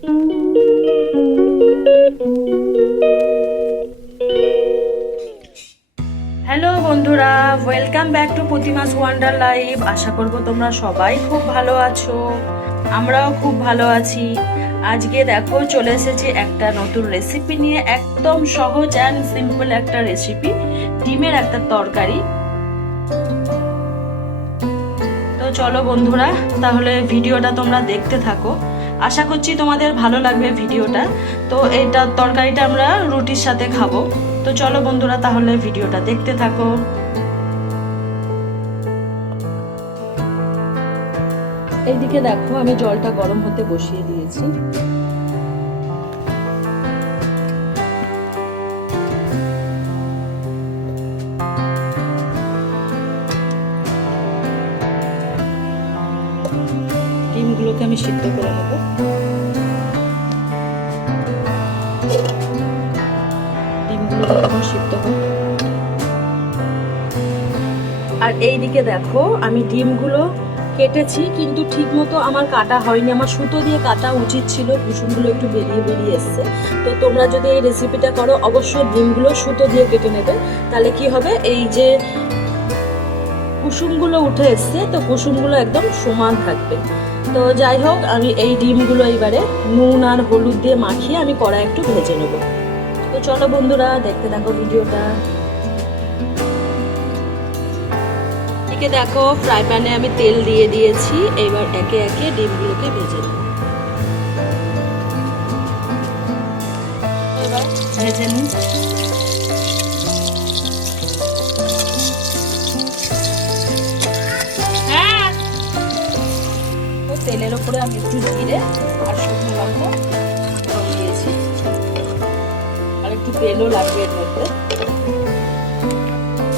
Hello বন্ধুরা, welcome back to Pratima's wonder life. আশা করব তোমরা সবাই খুব ভালো আছো, আমরাও খুব ভালো আছি। আজকে দেখো চলে এসেছি একটা নতুন রেসিপি নিয়ে, একদম সহজ অ্যান্ড সিম্পল একটা রেসিপি, ডিমের একটা তরকারি। তো চলো বন্ধুরা, তাহলে ভিডিওটা তোমরা দেখতে থাকো। আশা করছি তোমাদের ভালো লাগবে ভিডিওটা। তো এইটা তরকারিটা আমরা রুটির সাথে খাবো। তো চলো বন্ধুরা, তাহলে ভিডিওটা দেখতে থাকো। এইদিকে দেখো আমি জলটা গরম হতে বসিয়ে দিয়েছি। ডিমগুলোকে আমি সিদ্ধ করে নেব। ডিমগুলো এখন সিদ্ধ হোক। আর এইদিকে দেখো আমি ডিমগুলো কেটেছি, কিন্তু ঠিক মতো আমার কাটা হয়নি। আমার সুতো দিয়ে কাটা উচিত ছিল, কুসুমগুলো একটু বেরিয়ে বেরিয়ে এসছে। তো তোমরা যদি এই রেসিপিটা করো, অবশ্যই ডিমগুলো সুতো দিয়ে কেটে নেবে। তাহলে কি হবে, এই যে কুসুমগুলো উঠে এসছে, তো কুসুমগুলো একদম সমান থাকবে। তো যাই হোক, আমি এই ডিমগুলো এবারে নুন আর হলুদ দিয়ে মাখিয়ে আমি কড়াই একটু ভেজে নেব। তো চলো বন্ধুরা, দেখতে থাকো ভিডিওটা। এদিকে দেখো ফ্রাই প্যানে আমি তেল দিয়ে দিয়েছি, এবার একে একে ডিমগুলোকে ভেজে নেব। এবার ভেজে নিই। তেলের উপরে আমি একটু জিরে আর শুকনো লঙ্কা দিয়েছি, আর একটু তেলও লাগবে এর মধ্যে।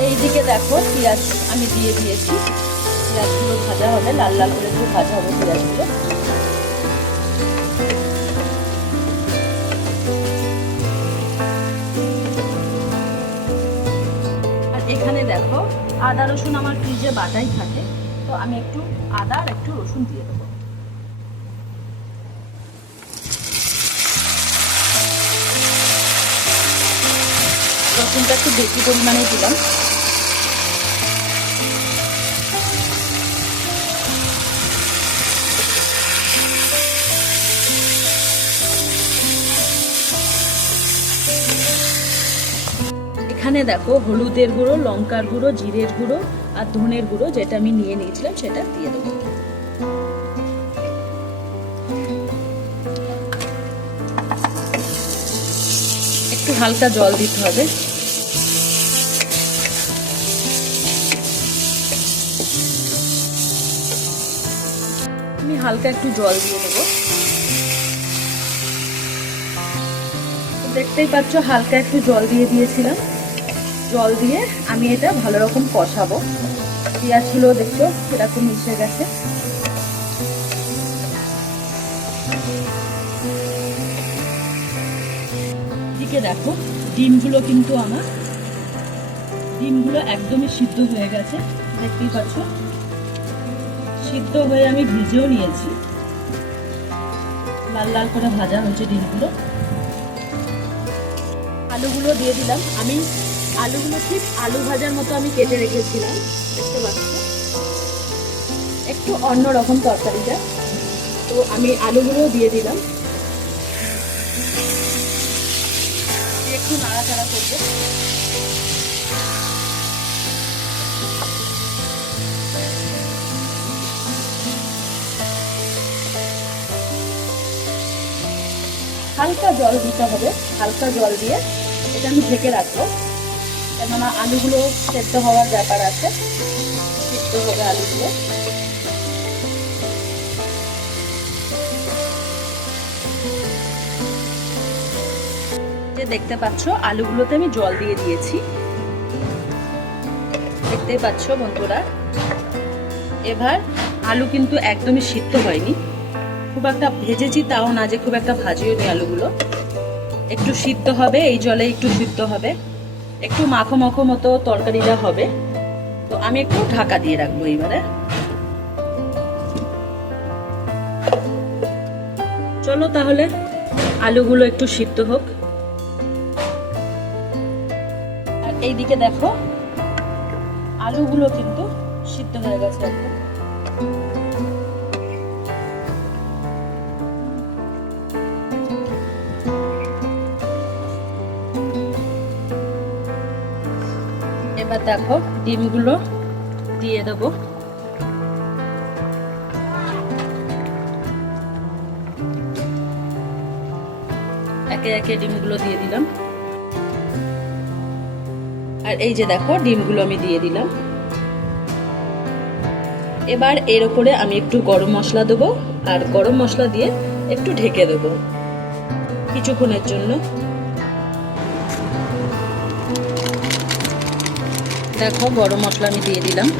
এইদিকে দেখো পেঁয়াজ আমি দিয়ে দিয়েছি, পেঁয়াজগুলো ভাজা হবে, লাল লাল করে একটু ভাজা হবে পেঁয়াজগুলো। আর এখানে দেখো আদা রসুন আমার ফ্রিজে বাটাই থাকে, তো আমি একটু আদা আর একটু রসুন দিয়ে দেবো। রসুনটা একটু বেশি পরিমাণে দিলাম। এখানে দেখো হলুদের গুঁড়ো, লঙ্কার গুঁড়ো, জিরের গুঁড়ো আর ধনের গুঁড়ো যেটা আমি নিয়ে নিয়েছিলাম সেটা দিয়ে দেবো। একটু হালকা জল দিতে হবে। আমি হালকা একটু জল দিয়ে দেবো। দেখতেই পাচ্ছ হালকা একটু জল দিয়ে দিয়েছিলাম। জল দিয়ে আমি এটা ভালো রকম কষাবো। পেঁয়াজগুলো দেখছো এরকম মিশে গেছে। এদিকে দেখো ডিমগুলো কিন্তু আমার একদমই সিদ্ধ হয়ে গেছে, দেখতেই পাচ্ছ। সিদ্ধ হয়ে আমি ভেজেও নিয়েছি, লাল লাল করে ভাজা হয়েছে ডিমগুলো। আলুগুলো দিয়ে দিলাম। আমি আলুগুলো ঠিক আলু ভাজার মতো আমি কেটে রেখেছিলাম, দেখতে পাচ্ছ। একটু অন্যরকম তরকারিটা, তো আমি আলুগুলো দিয়ে দিলাম। একটু নাড়াচাড়া করবো। হালকা জল দিতে হবে, হালকা জল দিয়ে এটা আমি ঢেকে রাখবো, কেননা আলুগুলো সেদ্ধ হওয়ার ব্যাপার আছে, সিদ্ধ হবে আলুগুলো। যে দেখতে পাচ্ছ আলুগুলোতে আমি জল দিয়ে দিয়েছি, দেখতেই পাচ্ছ বন্ধুরা। এবার আলু কিন্তু একদমই সিদ্ধ হয়নি, খুব একটা ভেজেছি তাও না, যে খুব একটা ভাজিও নি। আলুগুলো একটু সিদ্ধ হবে, এই জলে একটু সিদ্ধ হবে, একটু মাখো মাখো মতো তরকারিটা হবে। তো আমি একটু ঢাকা দিয়ে রাখবো এবারে। চলো তাহলে আলুগুলো একটু সিদ্ধ হোক। আর এইদিকে দেখো আলুগুলো কিন্তু সিদ্ধ হয়ে গেছে একদম। এবার দেখো ডিমগুলো দিয়ে দেবো। একে একে ডিমগুলো দিয়ে দিলাম। আর এই যে দেখো ডিমগুলো আমি দিয়ে দিলাম। এবার এর উপরে আমি একটু গরম মশলা দেবো, আর গরম মশলা দিয়ে একটু ঢেকে দেবো কিছুক্ষণের জন্য। দেখো গরম মশলা আমি দিয়ে দিলাম।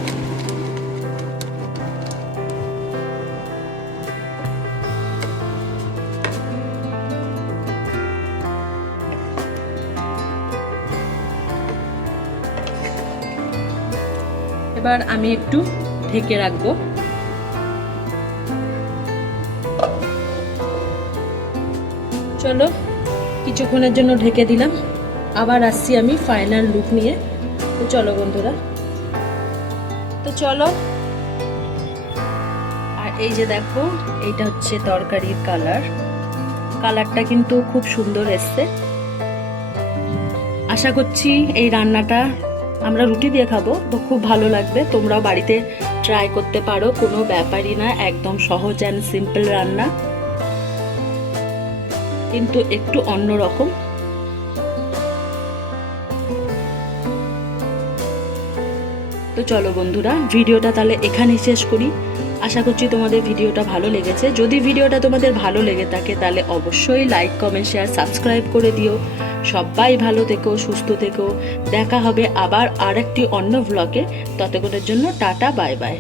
এবার আমি একটু ঢেকে রাখবো। চলো কিছুক্ষণের জন্য ঢেকে দিলাম, আবার আসছি আমি ফাইনাল লুক নিয়ে। তো চলো বন্ধুরা, তো চলো। আর এই যে দেখো এইটা হচ্ছে তরকারির কালারটা কিন্তু খুব সুন্দর এসছে। আশা করছি এই রান্নাটা আমরা রুটি দিয়ে খাবো তো খুব ভালো লাগবে। তোমরাও বাড়িতে ট্রাই করতে পারো, কোনো ব্যাপারই না, একদম সহজ অ্যান্ড সিম্পল রান্না, কিন্তু একটু অন্যরকম। তো চলো বন্ধুরা, ভিডিওটা তাহলে এখানেই শেষ করি। আশা করছি তোমাদের ভিডিওটা ভালো লেগেছে। যদি ভিডিওটা তোমাদের ভালো লেগে থাকে তাহলে অবশ্যই লাইক, কমেন্ট, শেয়ার, সাবস্ক্রাইব করে দিও। সবাই ভালো থেকো, সুস্থ থেকো। দেখা হবে আবার আরেকটি অন্য ভ্লগে। ততক্ষণের জন্য টাটা, বাই বাই।